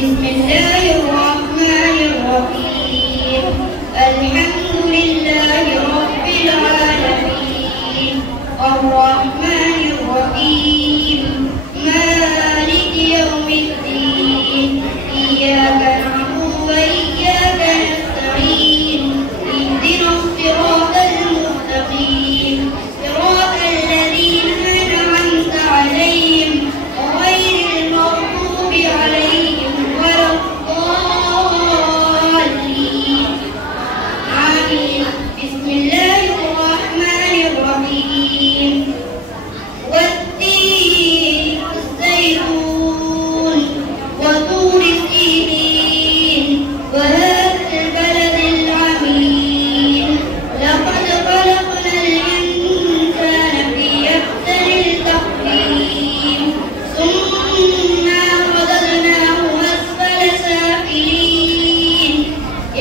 बिस्मिल्लाहिर्रहमानिर्रहीम अल्हम्दुलिल्लाहि रब्बिल आलमीन अर्रहमानिर्रहीम मालिकि यौमिद्दीन इय्याका नअबुदु व इय्याका नस्तईन इहदिनास सिरातल मुस्तकीम सिरातल लज़ीना अन'अमता अलैहिम गhayril मग़्दूबि अलैहिम वलद्दाल्लीन आमीन। बिस्मिल्लाहिर्रहमानिर्रहीम वत्तीन वज़्ज़ैतून वतूर सीनीन वहाज़ल बलदिल अमीन लक़द ख़लक़नल इंसान फ़ी अहसनिल तक़वीम सुम्मा रददनाहु अस्फल साफ़िलीन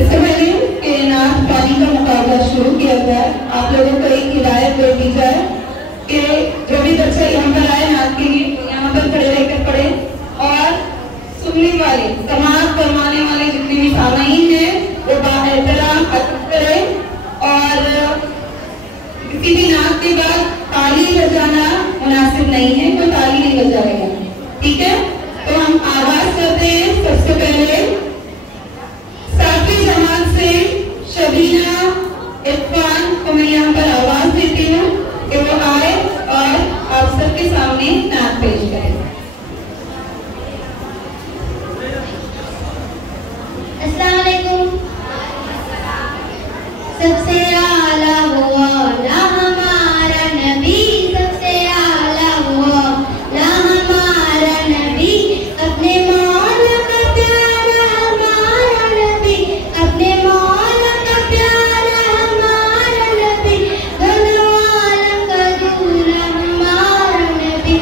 इससे पहले कि नात पानी का मुकाबला शुरू किया जाए, आप लोगों को एक हिदायत दे दी जाए कि जो भी बच्चे यहाँ पर आए नात के लिए यहाँ पर खड़े रहकर पढ़े और सुनने वाले समाअत फरमाने वाले जितने भी सामाईन हैं वो बाएहतराम अदब करें और किसी भी नात के बाद ताली बजाना मुनासिब नहीं है, कोई ताली नहीं बजाएगा, ठीक है। तो हम आगाज करते हैं। सबसे पहले सातवीं जमात से शबीना इरफान को मैं यहाँ पर आवाज देती हूँ कि वो आए और आप सबके सामने नात पेश करें। अस्सलाम वालेकुम। सबसे आला वो आला हमारा नबी, सबसे आला वो आला हमारा नबी, अपने मौला का प्यारा हमारा नबी, अपने मौला का प्यारा हमारा नबी, दोनों आलम का दूल्हा हमारा नबी,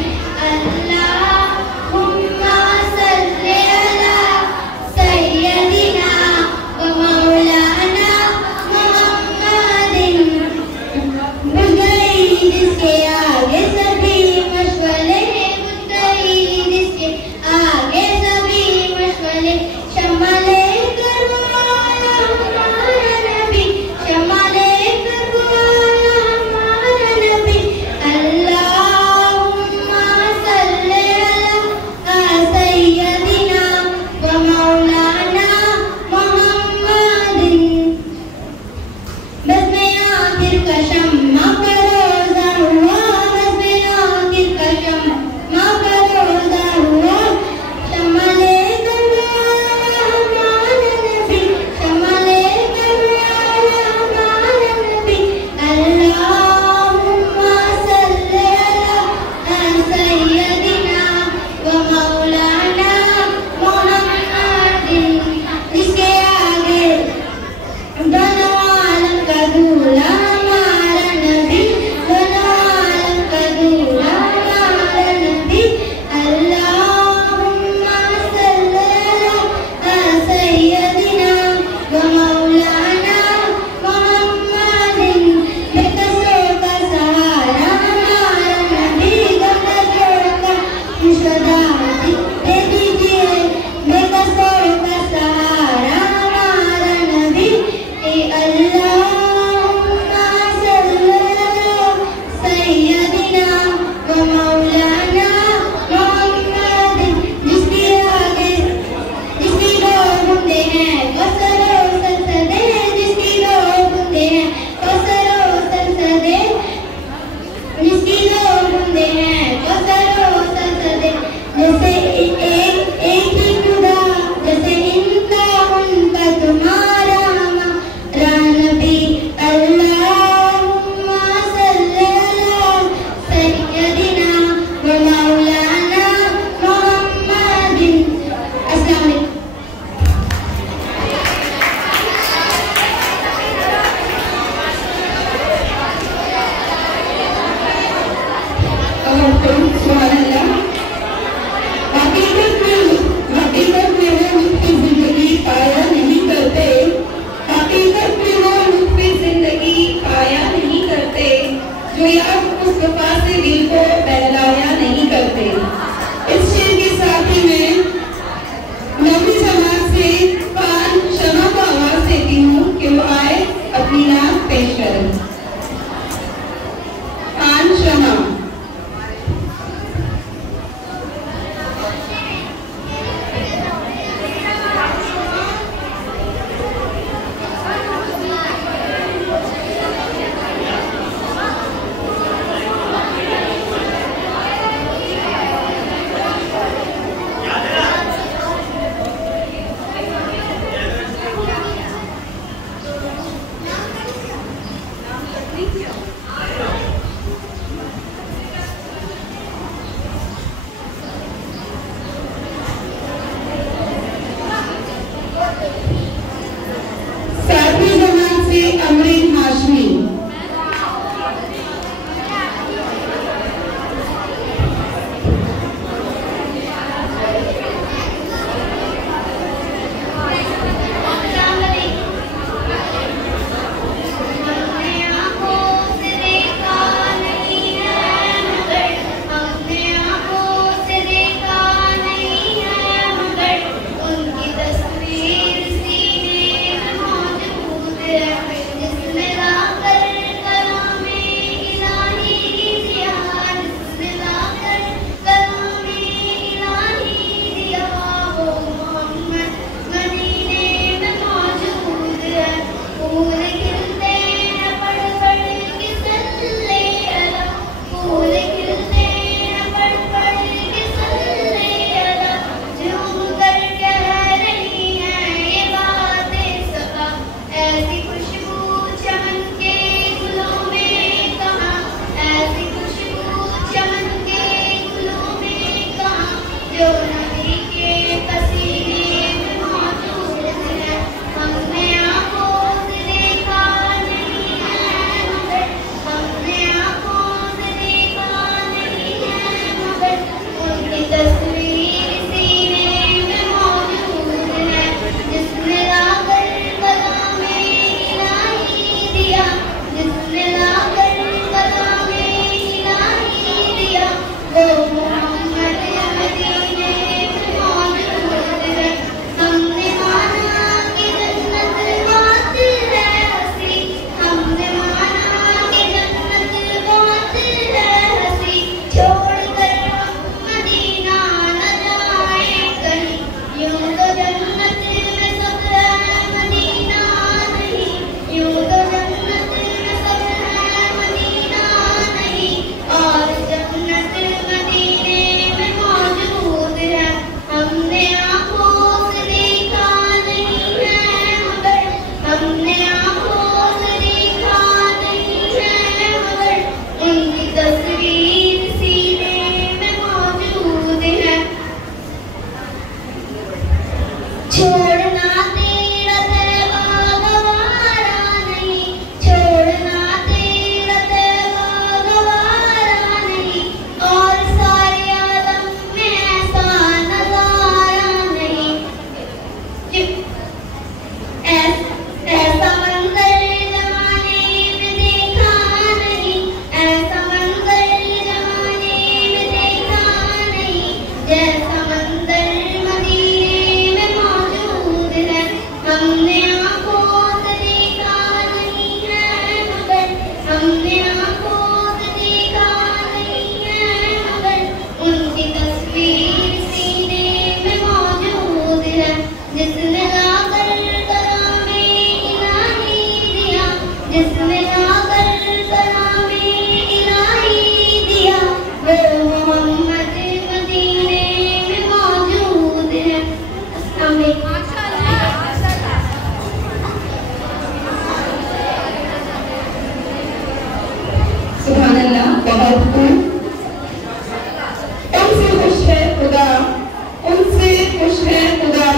खुश है खुदा,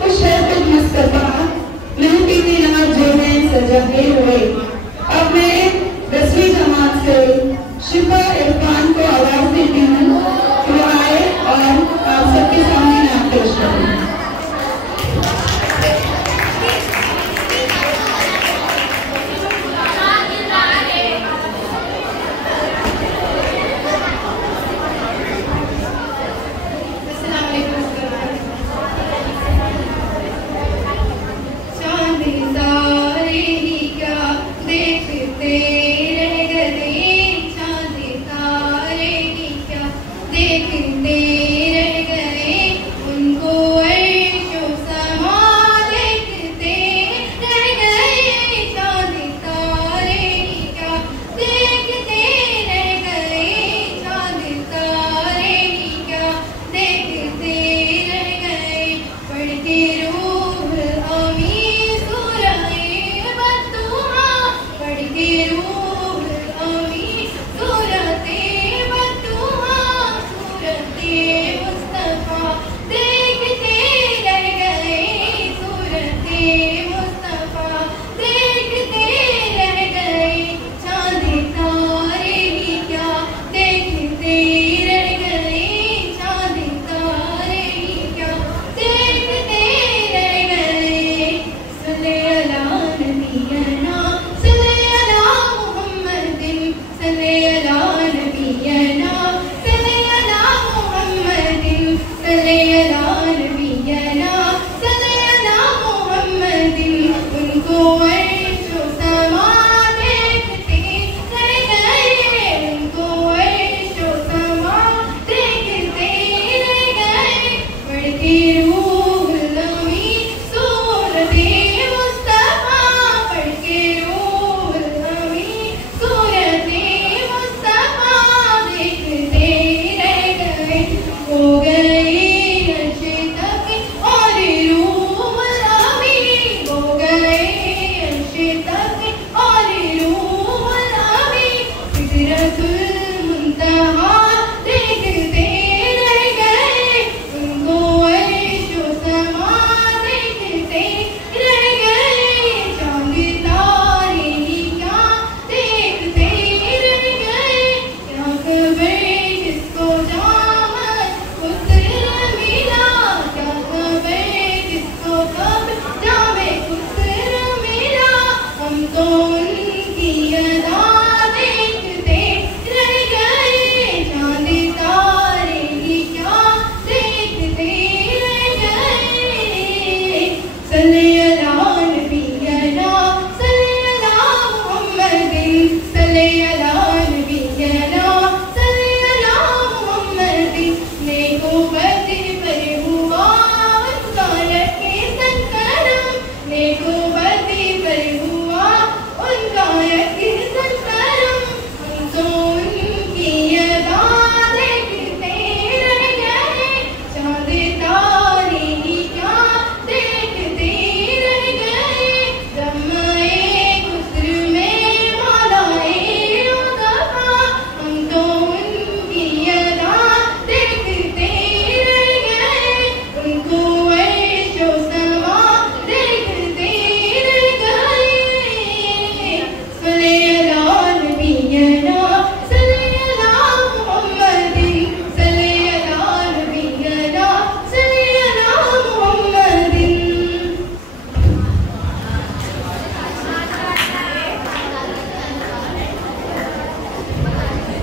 खुश है खुद मुस्तफा, महफिल की नाज जो है सजाए हुए। अब मैं 10वीं जमात से शिफा इरफान को आवाज देती हूँ कि वो आए और आप सबके सामने नाम पेश करें।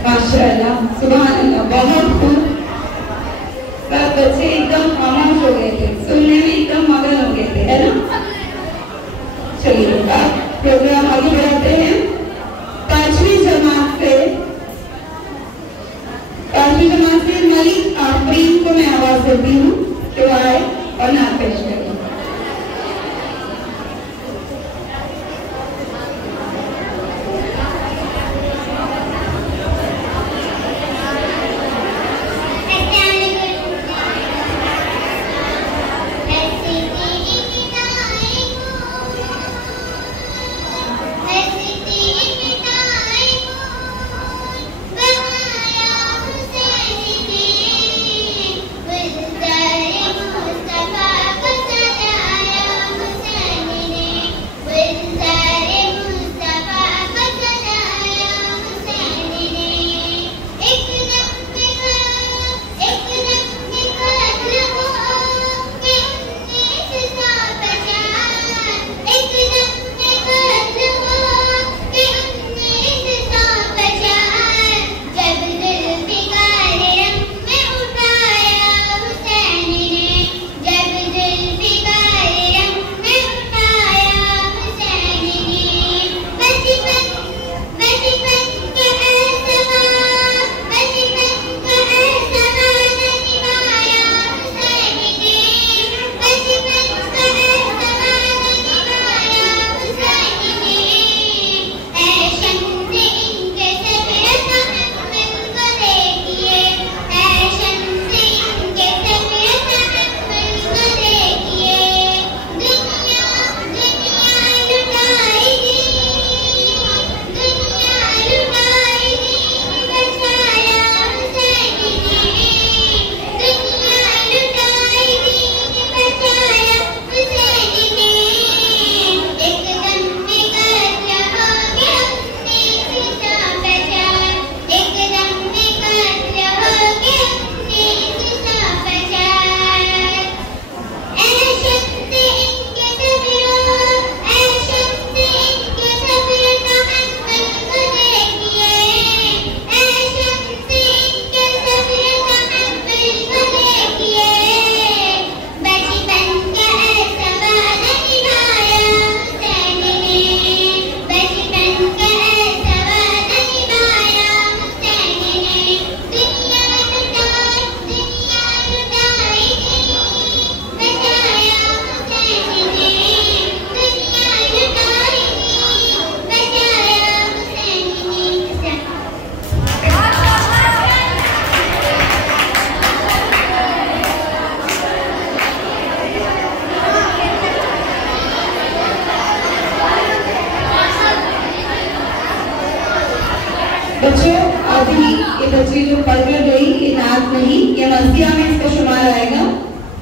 माशाअल्लाह, सुभान अल्लाह, बहुत खूब। सब बच्चे एकदम खामोश हो गए थे, सुनने में एकदम मगन हो गए थे, है ना। चलिए अब प्रोग्राम आगे बढ़ाते हैं। 5वीं जमात से मलिक आफरीन को मैं आवाज देती हूँ कि वो आए और नाम पेश करें।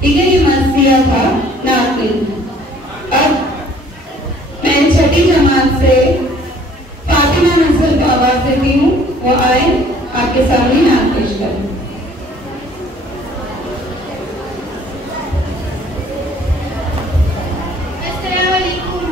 ठीक है, ये मस्तिया था नाती। अब मैं छठी जमात से फातिमा नजर को आवाज देती हूँ, वो आए आपके सामने नात पेश करें। अस्सलामुअलैकुम।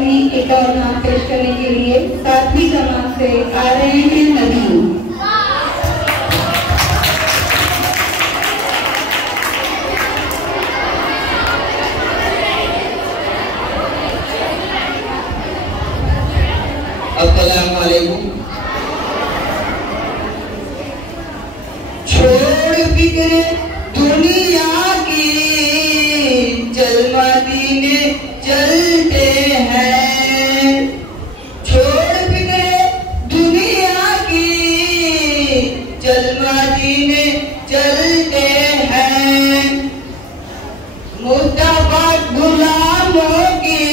में एक और नाम पेश करने के लिए 7वीं जमात से आ रहे हैं नदीम। अस्सलाम वालेकुम। छोड़ फिक्र दुनिया की, चल मदीने चलते हैं। छोड़ फिक्र दुनिया की, चल मदीने चलते हैं। मुस्तफा गुलामों की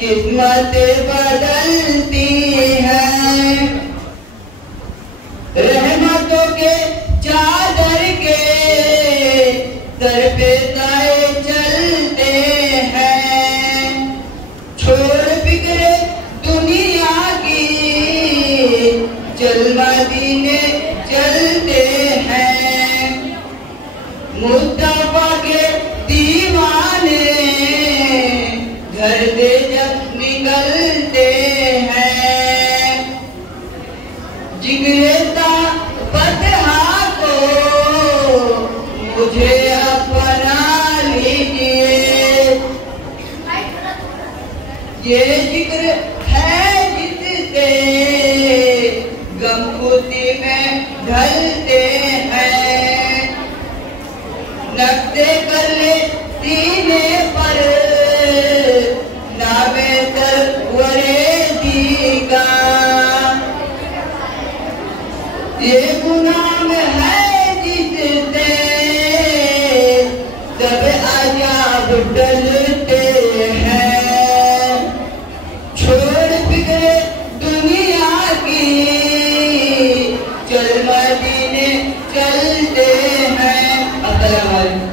किस्मत बदलती है। रहमतों के चादर के दर पे ताए चलते हैं। छोड़ फिक्र दुनिया की, चल मदीने चलते हैं। मुस्तफा के दीवाने घर से जब निकलते हैं। जिगरेता बदहा को मुझे अपना लीजिए। ये जिक्र है जिससे गम खुदी में ढलते हैं। नक्शे कर ले सीने पर नावे सरवरे का। ये गुनाम है जिससे सब अजाब डलते हैं। छोड़ फिक्र दुनिया की, चल मदीने चलते हैं। अस्सलाम वालेकुम।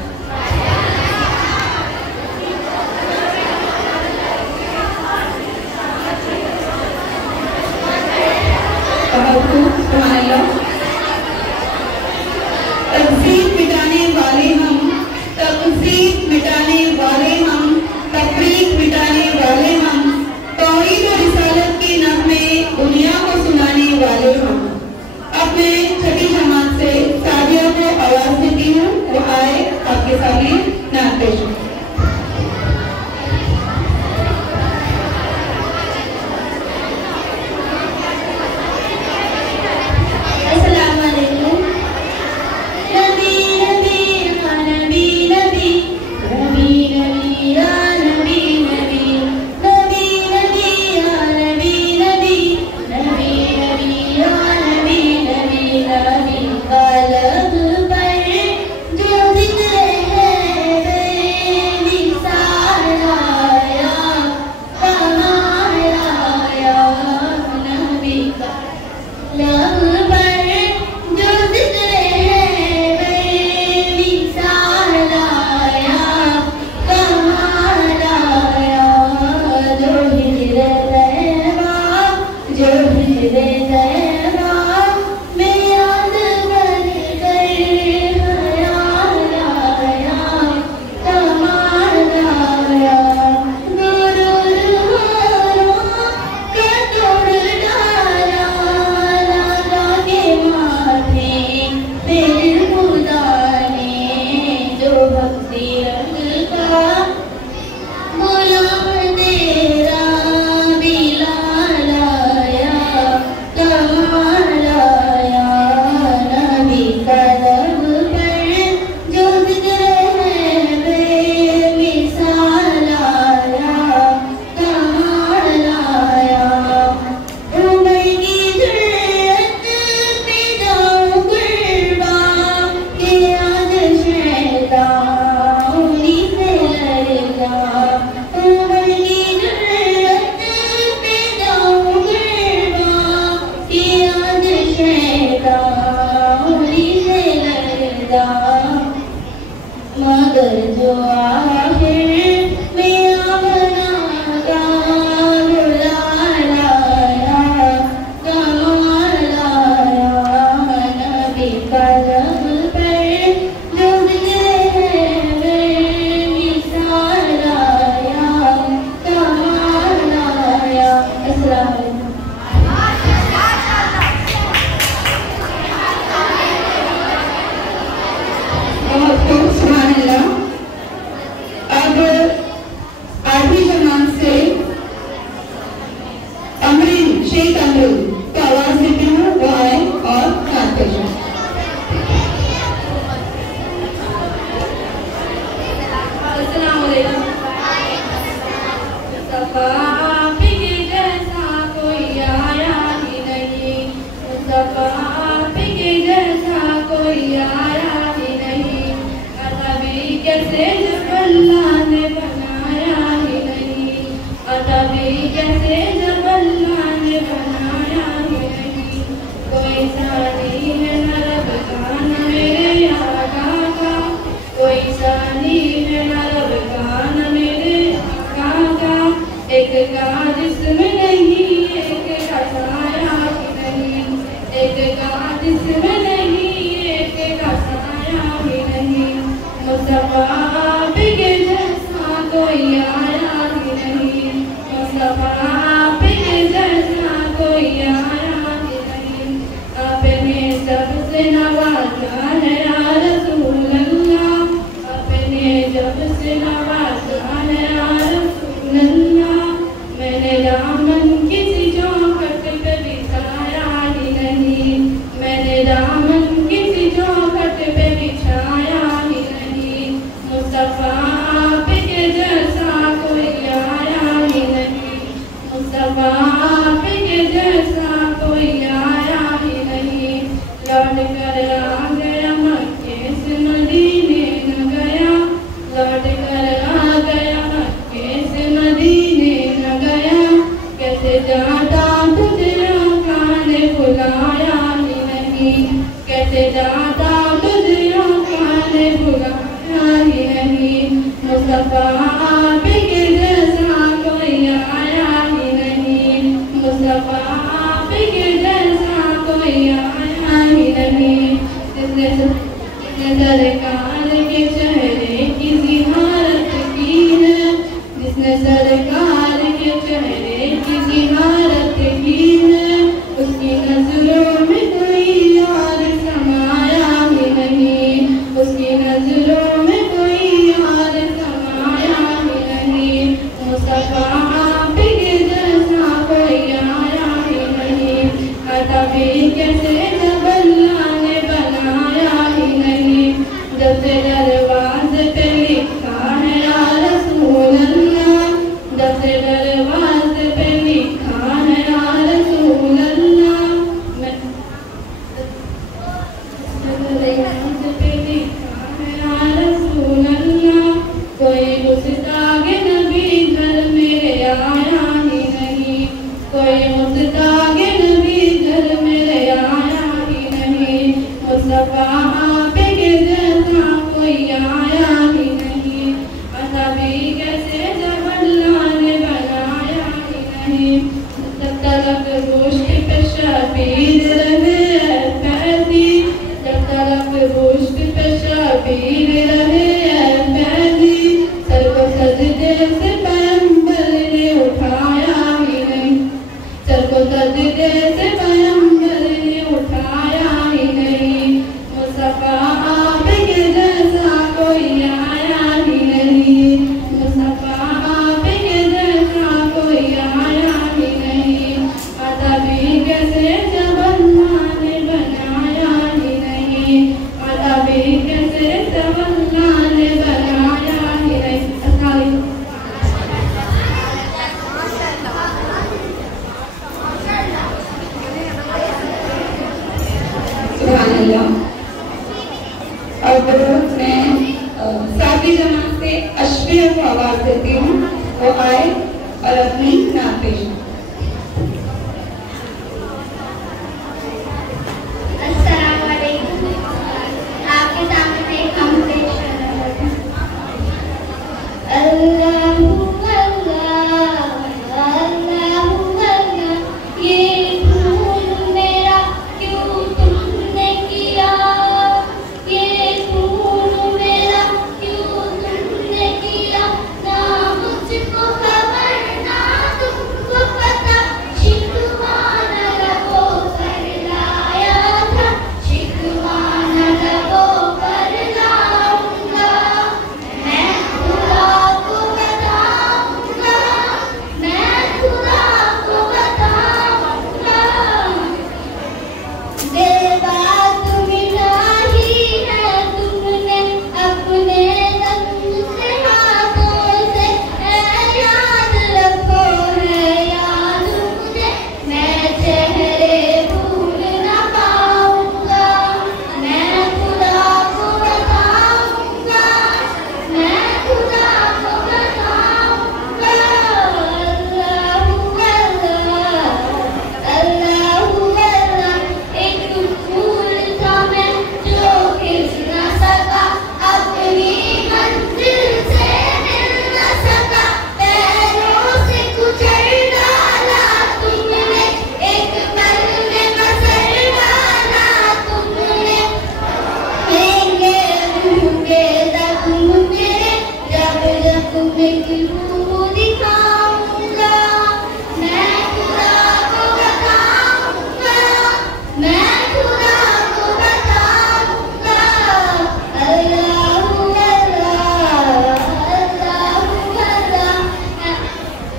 मुस्तफा आपके जैसा कोई आया ही नहीं, मुस्तफा आपके जैसा कोई आया ही नहीं। अतभी कैसे जब अल्लाह ने बनाया ही नहीं, अतभी कैसे जब अल्लाह ने बनाया ही नहीं। कोई सानी है न रब का न मेरे आका का, कोई सानी है न रब का न मेरे आका का। एक का जिस्म नहीं एक का साया ही नहीं, एक का जिस्म नहीं एक का साया ही नहीं। मुस्तफा आपके जैसा कोई आया ही नहीं, मुस्तफा आपके जैसा कोई आया ही नहीं। आपने सबसे नवाजा है या रसूल अल्लाह, आपने जब से नवाजा है या रसूल अल्लाह। मैंने दामन किसी चौखट पे बिछाया ही नहीं, मैंने दामन किसी चौखट पे बिछाया ही नहीं। मुस्तफा आपके जैसा कोई आया ही नहीं, मुस्तफा आपके जैसा कोई आया ही नहीं। लौट कर आ गया मक्के से मदीने न गया, लौट कर आ गया मक्के से मदीने न गया। कैसे जाता तुझे आका ने बुलाया ही नहीं, कैसे जाता तुझे आका ने बुलाया ही नहीं। मुस्तफा आपके जैसा कोई आया ही नहीं, मुस्तफा आपके जैसा कोई आया ही नहीं। जिसने सरकार के चेहरे की ज़ियारत की है, जिसने सरकार के चेहरे की ज़ियारत की है, उसकी नजरों में कोई और समाया ही नहीं, उसकी नजरों में कोई और समाया ही नहीं। मुस्तफा आपके जैसा कोई आया ही नहीं, अतभी कैसे जब अल्लाह ने बनाया ही नहीं। जब से दरवाज़े पे लिखा है या रसूल अल्लाह, जब से दरवाज़े पे लिखा है या रसूल अल्लाह। दरवाज़े पे लिखा है या रसूल अल्लाह। कोई मुस्तागे नबी घर मेरे आया ही नहीं, कोई मुस्तागे नबी घर मेरे आया ही नहीं। मुस्तफा आपके जैसा कोई आया ही नहीं, अतभी कैसे जब अल्लाह ने बनाया ही नहीं। जब तक गोश्त पे शबीर रहे पैदी, जब तक गोश्त पे शबीर रहे पैदी। सर को सजदे से पैगंबर ने उठाया ही नहीं, सर को सजदे से पैगंबर ने उठाया ही नहीं। मुस्तफा आपके जैसा कोई आया ही नहीं, मुस्तफा आपके जैसा कोई आया ही नहीं। अतभी कैसे जब अल्लाह ने बनाया ही नहीं, अतभी कैसे जब अल्लाह ने बनाया ही नहीं। सुभान अल्लाह। अब मैं साथी जमात से अशफिया को आवाज देती हूँ, वो आए और अपनी नात पेश करें। अस्सलाम वालेकुम। आपके सामने हम पेश कर रहे हैं। अल्लाहु अल्लाह अल्लाहु अल्लाह। ये खून मेरा क्यों तुमने किया, ये खून मेरा क्यों तुमने किया। ना मुझको खबर ना तुमको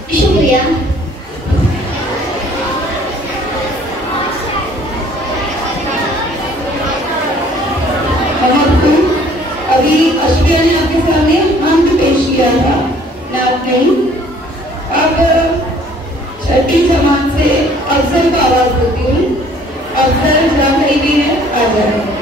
शुक्रिया। अभी अश्विया ने आपके सामने मंत्र पेश किया था, नात नहीं। अब छठी जमात से अफजल को आवाज देती हूँ। अफजल जहाँ कहीं भी है आ जाए।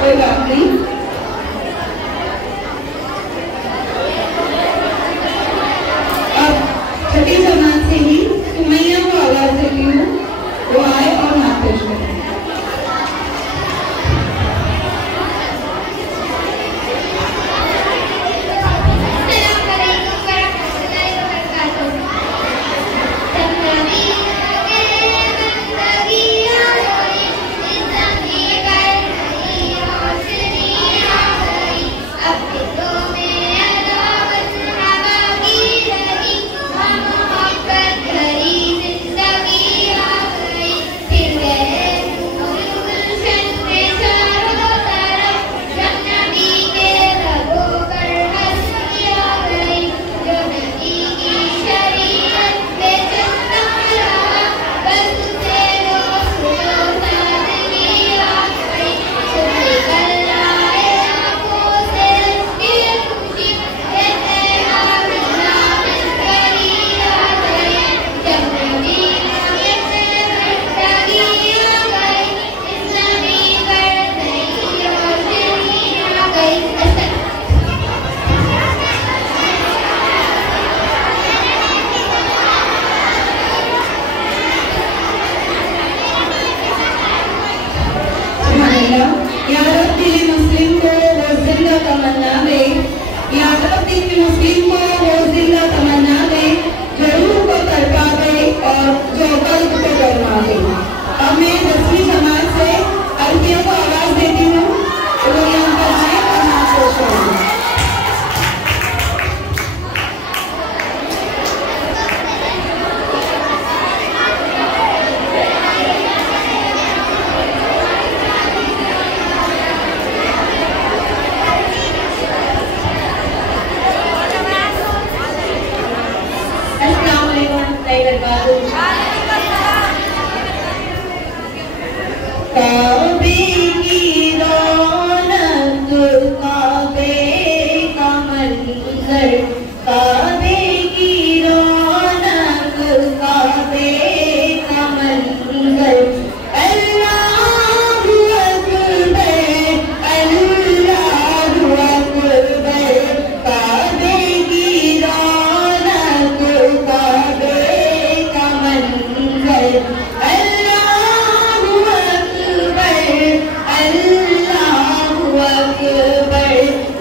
कोई बात नहीं। अब छठी जमात से ही सुमैया को आवाज देती हूँ, वो आए और नात पेश करें।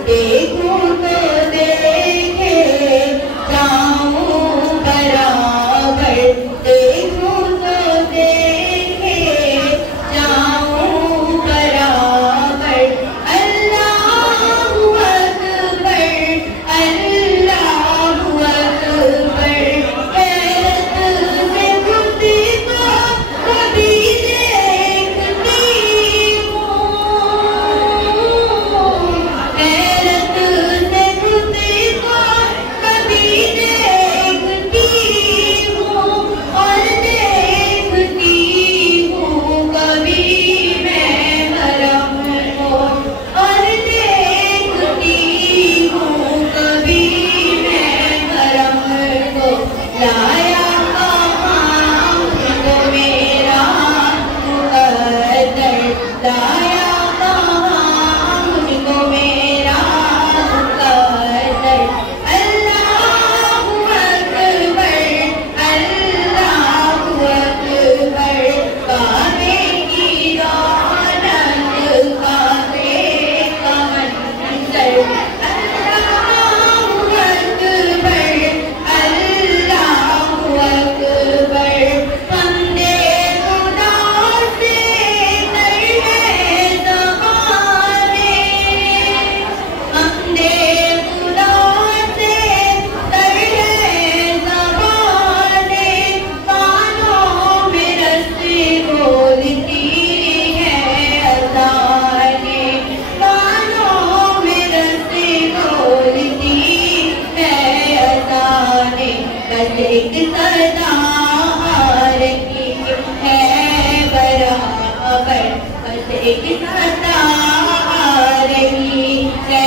देखो तो देखे बस एक सदा आ रही है बराबर, बस एक सदा आ रही है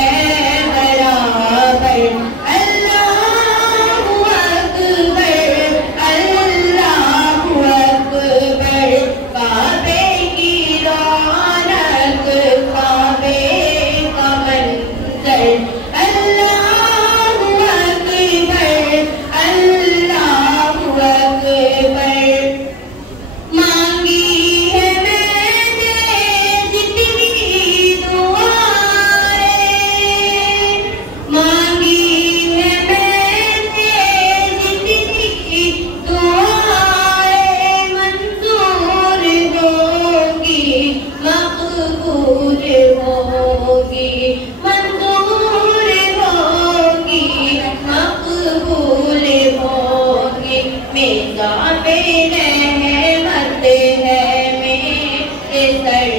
बराबर। अल्लाहु अकबर, अल्लाहु अकबर, काबे की रौनक, काबे का मंजर। अल्लाहु अकबर, अल्लाहु अकबर। मांगी है मैंने जितनी दुआएं, मांगी है मैंने जितनी दुआएं, मंजूर होगी मकबूल होगी, मंजूर होगी मकबूल होगी। मेरा रहमत है मेरे सर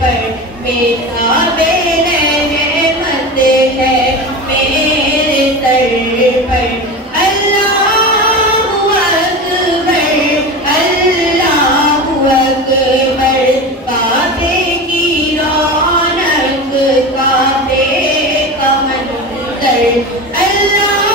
पर, मेरा रहमत है मेरे सर पर। अल्लाहु अकबर, अल्लाहु अकबर, काबे की रौनक, काबे का मंजर। अल्लाह